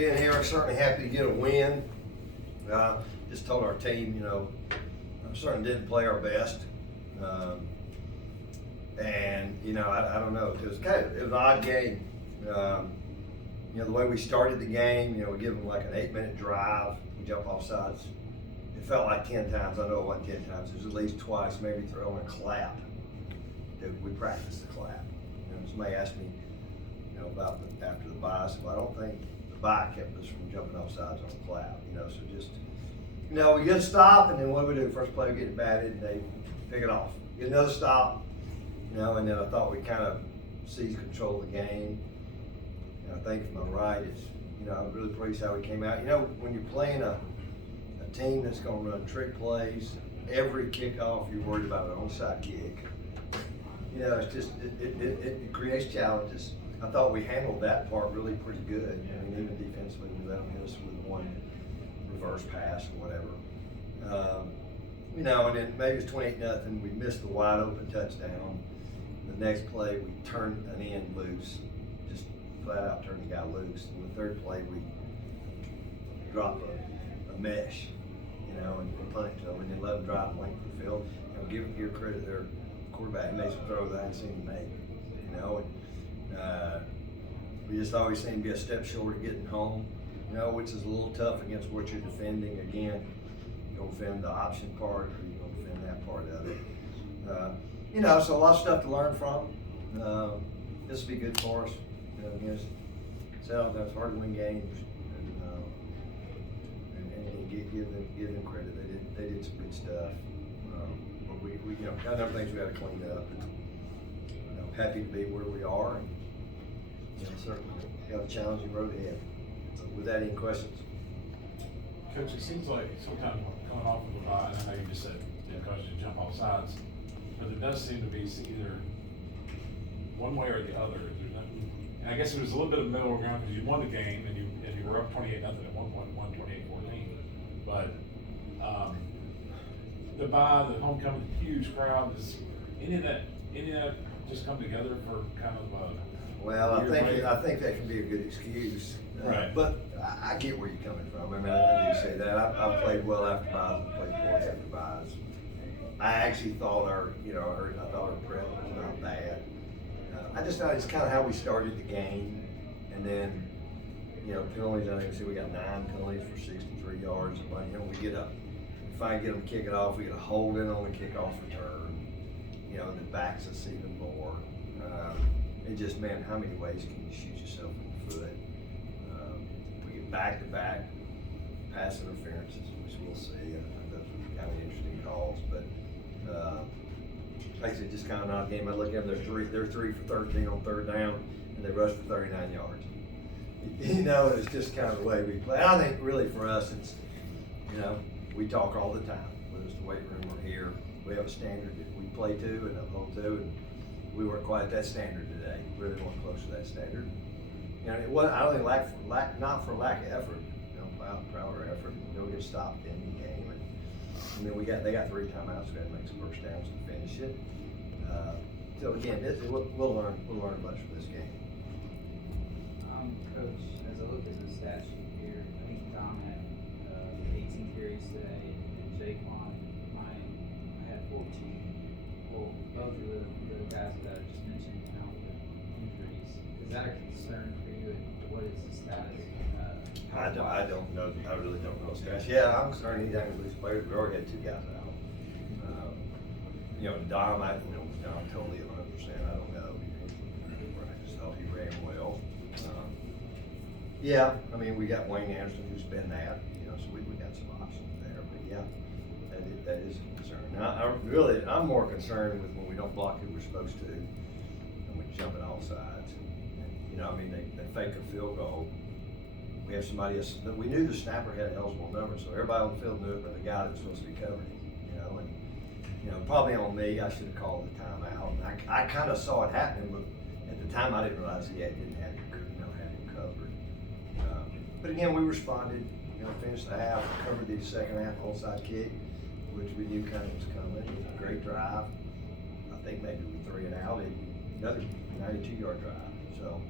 being here. I'm certainly happy to get a win. Just told our team, you know, I certainly didn't play our best. And, you know, I don't know, it was an odd game. You know, the way we started the game, you know, we give them like an 8-minute drive, we jump off sides. It felt like 10 times, I know it wasn't 10 times, it was at least twice, maybe throwing a clap. We practiced the clap. You know, somebody asked me, you know, about after the bye, so I don't think the bye kept us from jumping off sides on the clap, you know, so just, you know, we get a stop, and then what do we do? First play, we get it batted, and they pick it off. Get another stop, you know, and then I thought we kind of seized control of the game. And I think from my right, it's, you know, I'm really pleased how we came out. You know, when you're playing a team that's going to run trick plays, every kickoff you're worried about an onside kick. You know, it's just, it creates challenges. I thought we handled that part really pretty good. I mean, even defensively, we let them hit us with one reverse pass or whatever. You know, and then maybe it's 28-0. We missed the wide open touchdown. The next play, we turned an end loose, just flat out turned the guy loose. And the third play, we dropped a mesh, you know, and punt it to them, and then let them drive the length of the field. You know, give credit to their quarterback. He made some throws I hadn't seen him make, you know. And we just always seem to be a step short of getting home, you know, which is a little tough against what you're defending. Again, you don't defend the option part, or you don't defend that part of it. You know, so a lot of stuff to learn from. This will be good for us. You know, against Citadel, that's hard to win games, and give them credit. They did some good stuff. But we you know, got other things we got to clean up. And, you know, happy to be where we are, and you know, certainly got a challenging road ahead. So with that, any questions? Coach, it seems like sometimes coming off of the bye, I know you just said it caused you to jump off sides, but there does seem to be either one way or the other. And I guess it was a little bit of middle ground because you won the game and you were up 28-0 at one point, won 28-14. But the bye, the homecoming, huge crowd, does any of that just come together for kind of a well, I think that can be a good excuse. Right. But I get where you're coming from. I mean, I do say that. I've played well after buys and played poorly after buys. I actually thought our prep was not bad. I just thought it's kind of how we started the game, and then, you know, penalties. I think we got 9 penalties for 63 yards. But you know, we finally get them to kick it off. We get a hold in on the kickoff return. You know, and it backs us even more. It just, man, how many ways can you shoot yourself in the foot? We get back-to-back pass interferences, which we'll see. Those are kind of interesting calls, but like I said, just kind of an odd game. I look at them; they're 3 for 13 on third down, and they rush for 39 yards. You know, it's just kind of the way we play. I think really for us, it's, you know, we talk all the time. Whether it's the weight room or here, we have a standard that we play to and uphold to, and we weren't quite at that standard today. Really weren't close to that standard. You know, it wasn't, I don't think not for lack of effort. You know, proud of our effort. You know, we get stopped in the game, and then they got 3 timeouts. We had to make some first downs to finish it. So again, we'll learn much from this game. Coach, as I look at the stat sheet here, I think Tom had 18 carries today, and Jaquan had 14. Well, both of the guys that I just mentioned now with injuries. Is that a concern for you? And what is the status? I don't know. I really don't know stats. Yeah, I'm concerned he's having to lose players. We already had 2 guys out. You know, Dom, Dom totally 100%. I don't know. I just thought he ran well. Yeah, I mean, we got Wayne Anderson who's been that. You know, so we got some options there. But yeah, that is a concern. Now, I'm more concerned with when we don't block who we're supposed to, and we jump it all sides. And, you know, I mean, they fake a field goal. We have somebody else, but we knew the snapper had an eligible number, so everybody on the field knew it, but the guy that was supposed to be covering him, you know, and, you know, probably on me, I should have called the timeout. I kind of saw it happening, but at the time I didn't realize he didn't have him, had him covered. But again, we responded, you know, finished the half, covered the second half onside kick, which we knew kind of was coming. It was a great drive. I think maybe we 3 and out, another 92-yard drive. So,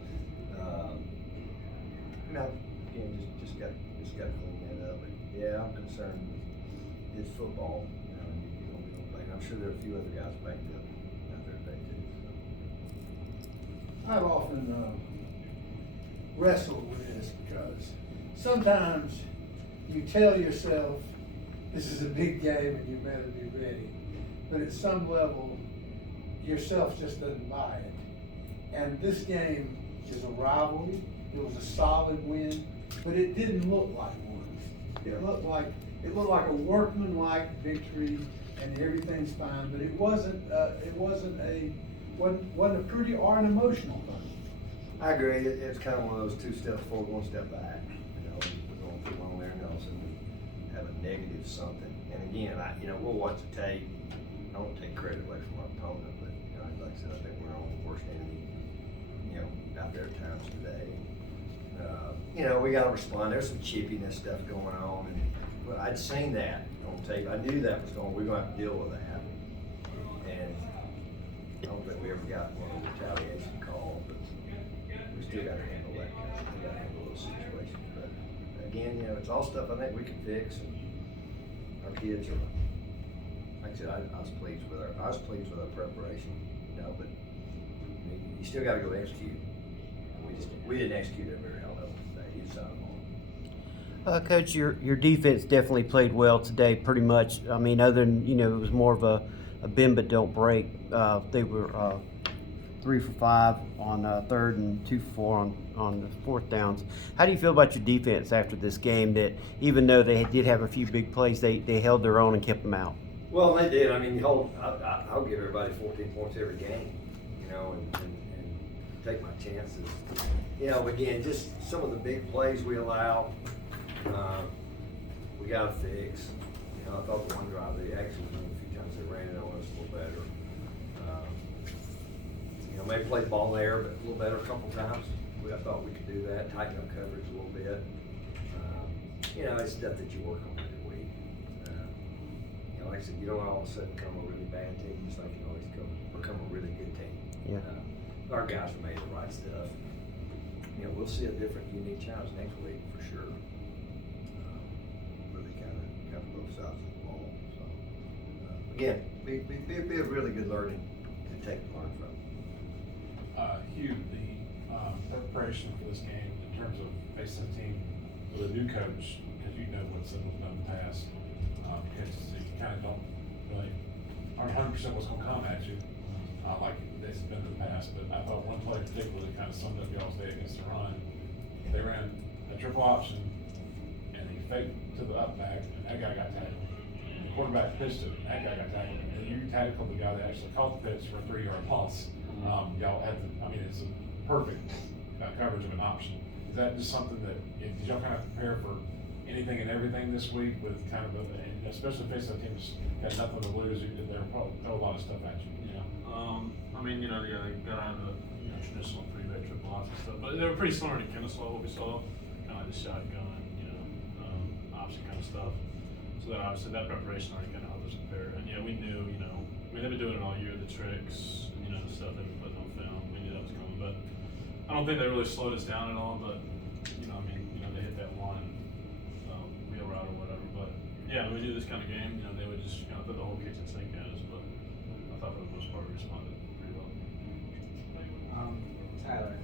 you know, again, just got to clean that up. But yeah, I'm concerned with his football. You know, you don't be no bang. I'm sure there are a few other guys banged up out there today too. So. I've often wrestled with this because sometimes you tell yourself this is a big game and you better be ready, but at some level yourself just doesn't buy it. And this game is a rivalry. It was a solid win, but it didn't look like one. It looked like a workmanlike victory, and everything's fine. But it wasn't a pretty or an emotional thing. I agree. It's kind of one of those 2 steps forward, 1 step back. You know, we're going to put one on there and also have a negative something. And again, we'll watch the tape. I don't take credit away from our opponent, but like I said, I think we're on the worst enemy, out there at times today. We got to respond. There's some chippiness stuff going on, but I'd seen that on tape. I knew that was going. We're going to have to deal with that, and I don't think we ever got one of the retaliation calls, but we still got to handle that. We got to handle those situations. But again, it's all stuff I think we can fix, and our kids are. Like I said, I was pleased with our preparation, but you still got to go execute. We didn't execute it very well today. You saw it. Coach, your defense definitely played well today, pretty much. I mean, other than, it was more of a bend but don't break. They were 3 for 5 on 3rd and 2 for 4 on the 4th downs. How do you feel about your defense after this game, that even though they did have a few big plays, they held their own and kept them out? Well, they did. I mean, I'll give everybody 14 points every game, and take my chances. Again, just some of the big plays we allow, we got to fix. I thought the one drive they actually a few times they ran it on us a little better. Maybe played the ball in the air, but a little better a couple times. I thought we could do that, tighten up coverage a little bit. It's stuff that you work on every week. Like I said, you don't all of a sudden become a really bad team, just like you always become a really good team. Yeah. Our guys have made the right stuff. We'll see a different, unique challenge next week for sure. Really kind of got both sides of the ball. So again, be a really good learning to take and learn from. Hugh, the preparation for this game in terms of facing a team with a new coach, because you know what Citadel done in the past, because you kind of don't really aren't 100% what's going to come at you. Like it's been in the past, but I thought one play particularly kind of summed up y'all's day against the run. They ran a triple option, and he faked to the up back, and that guy got tackled. The quarterback pitched it, and that guy got tackled. And you tackled the guy that actually caught the pitch for a 3-yard loss. Y'all had it's a perfect coverage of an option. Is that just something that, did y'all kind of prepare for anything and everything this week with kind of, and especially facing a team that's got nothing to lose, they'll probably throw a lot of stuff at you, they got out of the traditional 3-back triple option stuff, but they were pretty similar to Kennesaw, what we saw, kind of like the shotgun, option kind of stuff. So that obviously that preparation already kind of helped us prepare. And we knew, they've been doing it all year, the tricks, and the stuff they've been putting on film. We knew that was coming, but I don't think they really slowed us down at all. But they hit that one wheel route or whatever. But we knew this kind of game, they would just kind of put the whole kitchen sink at us. But I thought for the most part we responded pretty well. Tyler,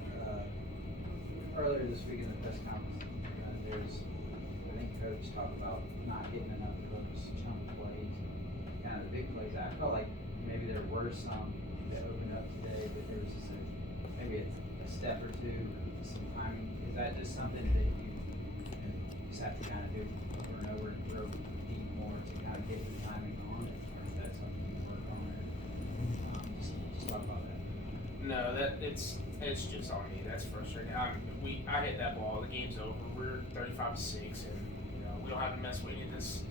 earlier this week in the press conference, I think Coach talked about not getting enough of those chunk plays, kind of the big plays. I felt like maybe there were some that opened up today, but there was just maybe a step or two, some timing. Is that just something that you just have to kind of do over and over and throw deep more to kind of get the timing on it, or is that something you work on? Just talk about that. No, it's just on me. That's frustrating. I hit that ball. The game's over. We're 35-6, and we don't have to mess with any of this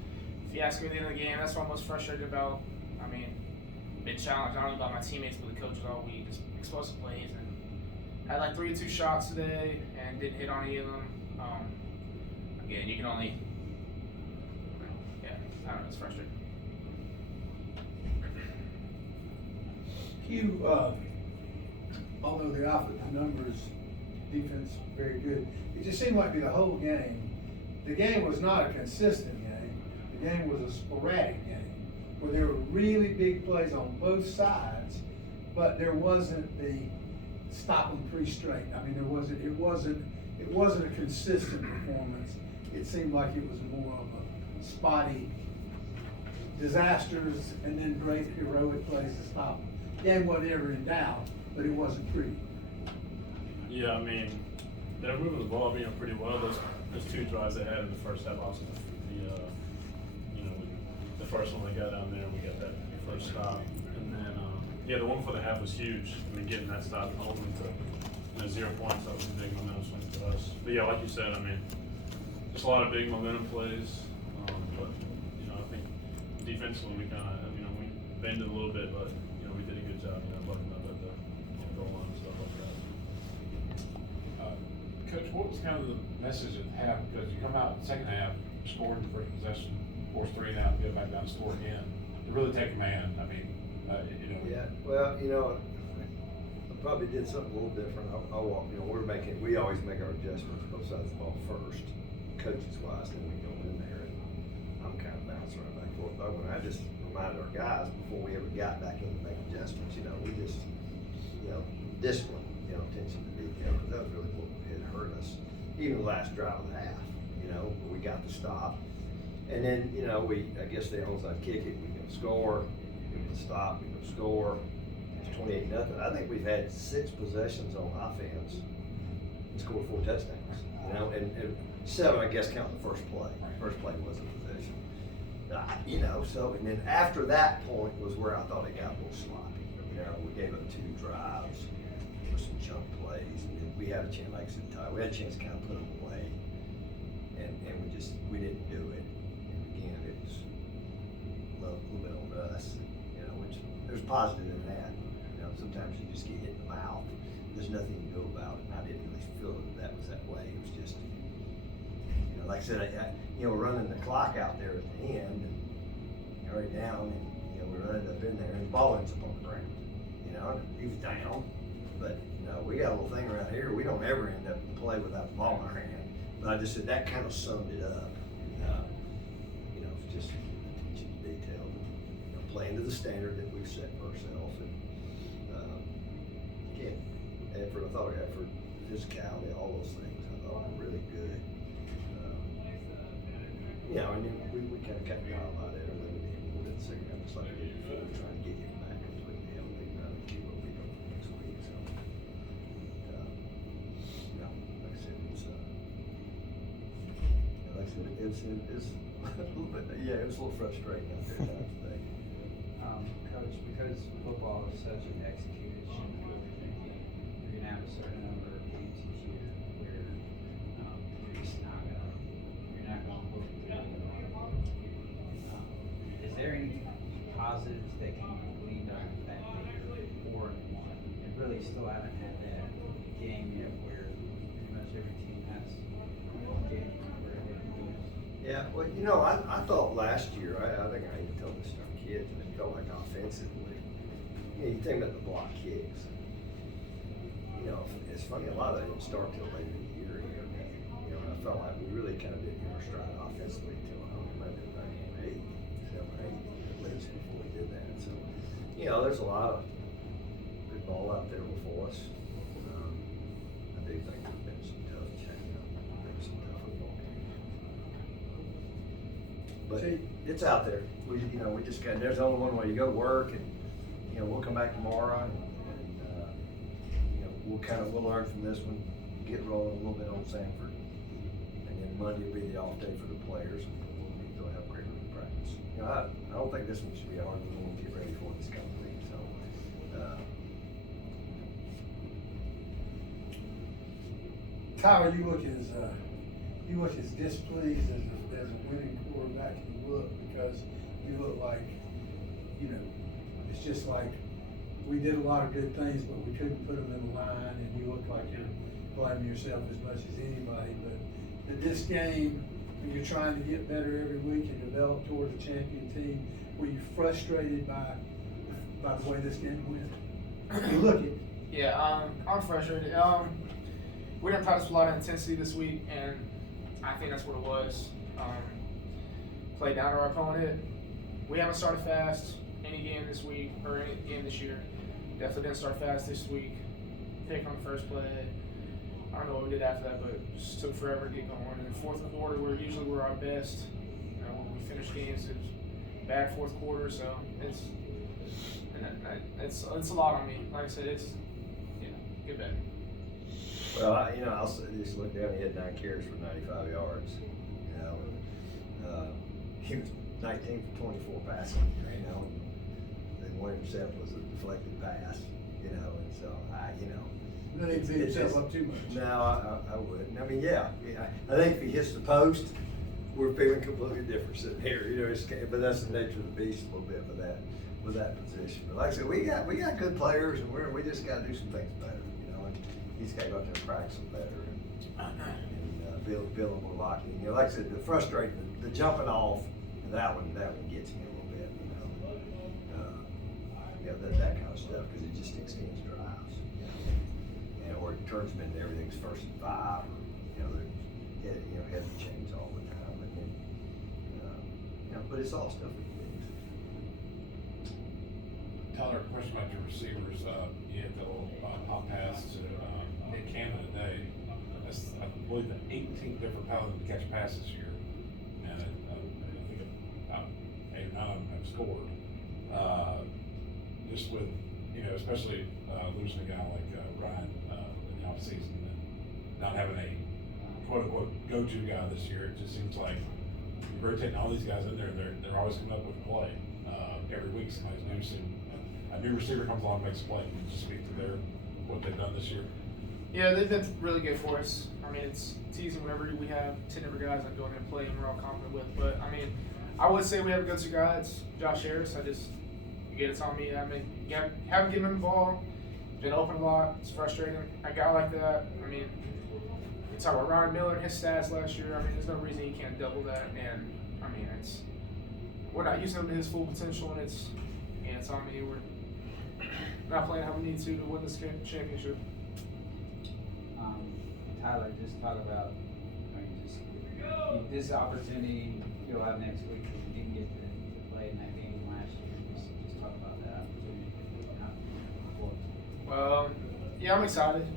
fiasco at the end of the game. That's what I'm most frustrated about. Been challenged not only by my teammates but the coaches all week. Just explosive plays, and had like 3 or 2 shots today and didn't hit on any of them. Again, you can only, I don't know. It's frustrating. Hugh, although the offensive numbers defense very good. It just seemed like the whole game, the game was not a consistent game. The game was a sporadic game where there were really big plays on both sides, but there wasn't the stop them three straight. I mean, it wasn't a consistent performance. It seemed like it was more of a spotty disasters and then great heroic plays to stop them. Game wasn't ever in doubt, but it wasn't pretty. Yeah, I mean, they're moving the ball, pretty well. Those two drives they had in the first half, obviously the first one they got down there, we got that first stop, and then the one for the half was huge. I mean, getting that stop and holding to 0 points, that was a big momentum swing for us. But yeah, like you said, I mean, just a lot of big momentum plays. But I think defensively we kind of, we bended a little bit, but we did a good job, buttoning up at the goal line and stuff like that. Coach, what was kind of the message at half? Because you come out second half, scored in the first possession, force 3 and out, get back down, score again. To really take command. I mean, Yeah. Well, I probably did something a little different. I walk. We always make our adjustments both sides of the ball first, coaches wise, then we go in there and I'm kind of bouncing right back and forth. But when I just reminded our guys before we ever got back in to make adjustments, we just, discipline, attention to detail, because that was really what had hurt us. Even the last drive of the half, we got the stop. And then, I guess the onside kick it, we can score, we can stop, we can score. It's 28-0. I think we've had 6 possessions on offense and scored 4 touchdowns, and 7, I guess, counting the first play. First play was a possession. So, and then after that point was where I thought it got a little sloppy. We gave up 2 drives for some chunk plays, and then we had a chance, like I said, Ty, we had a chance to kind of put them away, and we didn't do it. And again, it was a little bit on us, which there's positive in that. Sometimes you just get hit in the mouth. There's nothing you can do about it. And I didn't really feel that was that way. It was just, like I said, we're running the clock out there at the end, and already down, and we're running up in there, and the ball ends up on the ground. He was down, but we got a little thing around here. We don't ever end up in play without the ball in our hand. But I just said that kind of summed it up. It's just attention to detail, playing to the standard that we've set for ourselves. And effort. I thought effort, physicality, all those things. I thought were really good. And then we kind of kept the dial out there, and then we did the second half, just like we did before, trying to get him back into the game. They run and keep what we go for next week. So, like I said, it's a little bit, it was a little frustrating out there at times today. Coach, because football is such an executed sport, you're gonna have a certain number of games each year where you're just not gonna look good. Is there any positives that can be gleaned out of that you're 4-1 and really still haven't had that game yet where pretty much every team has one game where they can lose? Yeah, well, I thought last year, I think I even told this to our kids, and it felt like offensively, you think about the block kicks. It's funny, a lot of that didn't start till later in the year. And I felt like we really kind of didn't hit our stride offensively until maybe game 8, 7 or 8 at least before we did that. So, there's a lot of good ball out there before us. I do think there's been some tough some tough football games. But it's out there. We just got, there's only one way. You go to work, and we'll come back tomorrow, and we'll learn from this one, get rolling a little bit on Sanford, and then Monday will be the off day for the players, and we'll have great practice. I don't think this one should be hard. We want to get ready for this coming week. So, Tyler, you look as displeased as a winning quarterback you look, because you look like, it's just like we did a lot of good things, but we couldn't put them in the line, and you look like you're blaming yourself as much as anybody. But this game, when you're trying to get better every week and develop towards a champion team, were you frustrated by the way this game went? You look it. Yeah, I'm frustrated. we didn't practice with a lot of intensity this week, and I think that's what it was. Played down to our opponent. We haven't started fast any game this week or any game this year. Definitely didn't start fast this week. Pick on the first play. I don't know what we did after that, but it just took forever to get going. And the fourth quarter, we're our best. When we finish games, it's bad fourth quarter, so it's a lot on me. Like I said, it's get better. Well, I'll say, just look down. He had 9 carries for 95 yards. He was 19 for 24 passing. And one intercept was a deflected pass. And so Not even beat himself up too much. No, I wouldn't. I mean, yeah. I think if he hits the post, we're feeling completely different sitting here. But that's the nature of the beast a little bit with that position. But like I said, we got good players, and we just got to do some things better. And he's got to go out there and practice them better and build them more likely. Like I said, the frustrating, the jumping off, that one gets me a little bit. That kind of stuff, because it just extends drives. Or it turns them into everything's 1st and 5. They're heavy chains all the time. But it's all stuff we can fix. Tyler, a question about your receivers. You had the little pop pass to Nick Cannon today. That's, I believe, the 18th different Paladin to catch passes this year. And I think about 8 or 9 of them have scored. Just with, especially losing a guy like Ryan in the offseason and not having a quote-unquote go-to guy this year, it just seems like you're rotating all these guys in there, and they're always coming up with a play. Every week somebody's new, a new receiver comes along and makes a play. Can you just speak to what they've done this year? Yeah, they've been really good for us. I mean, it's easy whenever we have 10 different guys that go in and play and we're all confident with. But, I mean, I would say we have a go-to guy. It's Josh Harris. Again, it's on me. I mean, haven't given him the ball. Been open a lot. It's frustrating. A guy like that, I mean, you talk about Ryan Miller and his stats last year. I mean, there's no reason he can't double that. And, I mean, we're not using him to his full potential, and it's on me. We're not playing how we need to win this championship. Tyler, just talk about, this opportunity you'll have next week because you didn't get to play in that game last year. Just talk about that opportunity. Yeah, I'm excited.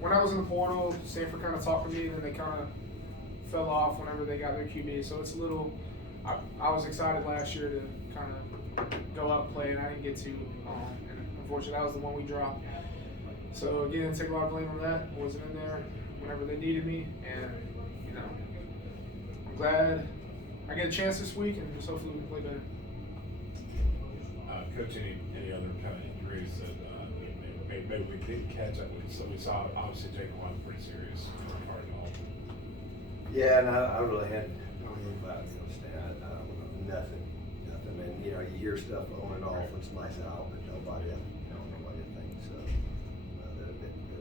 When I was in the portal, Stanford kind of talked to me, and then they kind of fell off whenever they got their QB. So it's a little. I was excited last year to kind of go out and play, and I didn't get to. And unfortunately, that was the one we dropped. So again, take a lot of blame on that. I wasn't in there whenever they needed me, and I'm glad I get a chance this week, and just hopefully we can play better. Coach, any other kind of injuries that maybe we didn't catch up with? So we saw obviously Jake One pretty serious. Yeah, and I really hadn't known anybody nothing. And you hear stuff on and off when somebody's out, but nobody thinks that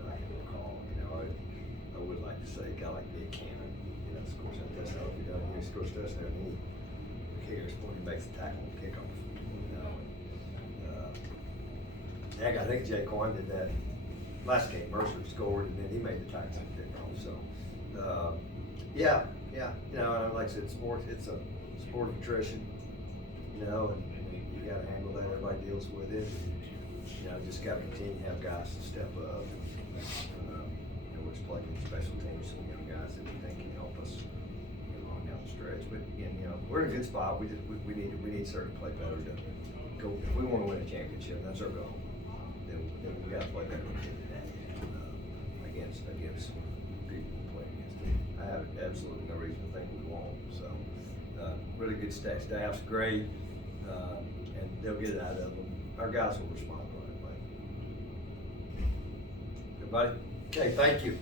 I can recall. I would like to say a guy like Nick Cannon, scores a touchdown. If he doesn't, he scores a touchdown. And the kicker's when he makes the tackle and kickoff. I think Jay Coyne did that last game. Mercer scored, and then he made the tackle and kickoff. So, like I said, sports. It's a sport of attrition. And you got to handle that. Everybody deals with it. Just got to continue to have guys to step up. We're just playing special teams, some young guys that we think can help us along down the stretch. But again, we're in a good spot. We need certainly to play better to go. If we want to win a championship, that's our goal. Then we got to play better today against people we play against. I have absolutely no reason to think we won't. So really good staff's great, and they'll get it out of them. Our guys will respond the right way. Everybody, okay, thank you.